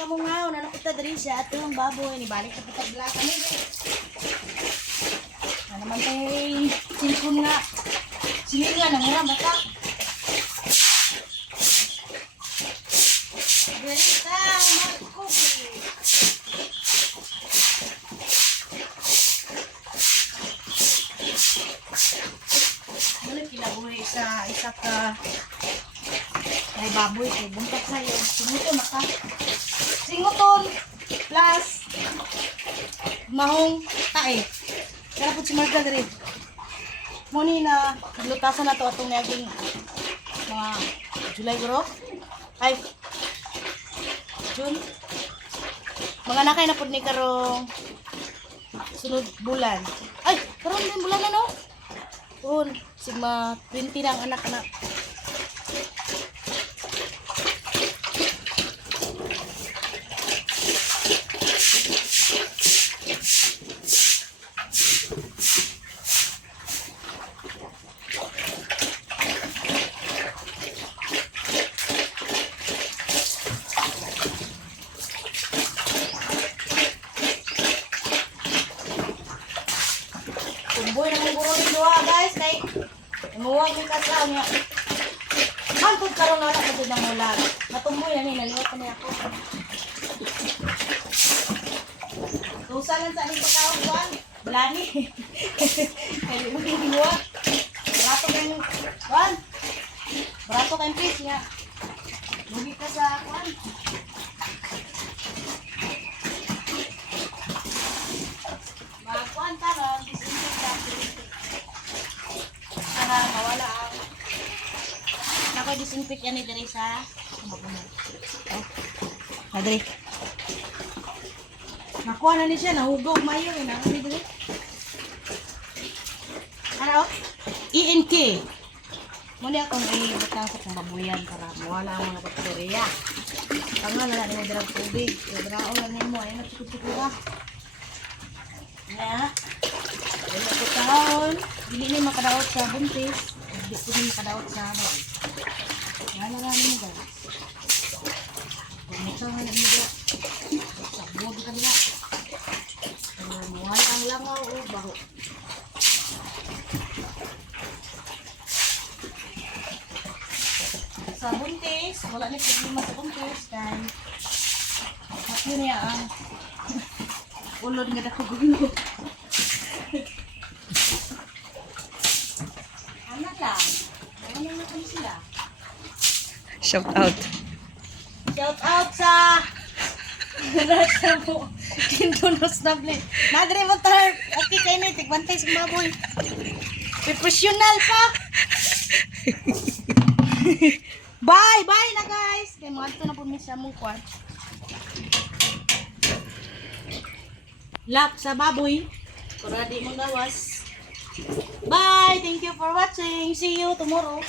kamungaw na nakuta diri siya at yung baboy ni balik sa pagblak kami. Ano naman tay cellphone nga. Sininga nang ira bata. Berita Marco. Ano kinabuhi sa isa ka ay baboy kay buntak sayo. Singuton naka. Singuton plus mahong tae. Kaya po si Marga diri. Muni na lutasan na to atong naging mga July guro. Ay June. Mga nakay na pud ni karong sunod bulan. Ay, karon din bulan na no. Un, sigma 20 na ang anak-anak. Tumboy na mong guro ni Doha guys kay imuwag ni kasaw niya. Antod karon na ako jud nang ulan. Natumboy na ni naliwat pa niya ako. Tusalan sa aning pagkaon kuan. Blani. Kay mo giwa. Barato kay kuan. Barato kay fish niya. Lugi ka sa kuan. Kuan taron para mawala ang naka-disinfect yan ni diri sa Adri. Nakuha na ni siya, nahugog mayo eh, naka ni diri. Ano? ENK. Muna akong ibutang sa pambabuyan para mawala ang mga bakterya. Tanga na lang nila dirang tubig. Ibrao lang mo, ay nagsikot-sikot. Kaya, wala ko taon. Dili ni makadaot sa buntis. Dili ko ni makadaot sa abang. Kaya na lang mo guys. Pumito nga na nila. Sabog ka nila. Muhay ang langaw o baho. Sa buntis, wala ni problema sa buntis. Kaya, yun niya ang ulod nga dako gulo. Anak lang. Ano na kami sila? Shout out. Shout out sa Rasa mo. Kindunos na blin. Madre mo tar. Okay kayo na. Tigbantay sa baboy. Professional pa. Bye. Bye na guys. Kaya mga ito na po may samong kwan. Lak sa baboy. Para di mong gawas. Bye! Thank you for watching. See you tomorrow.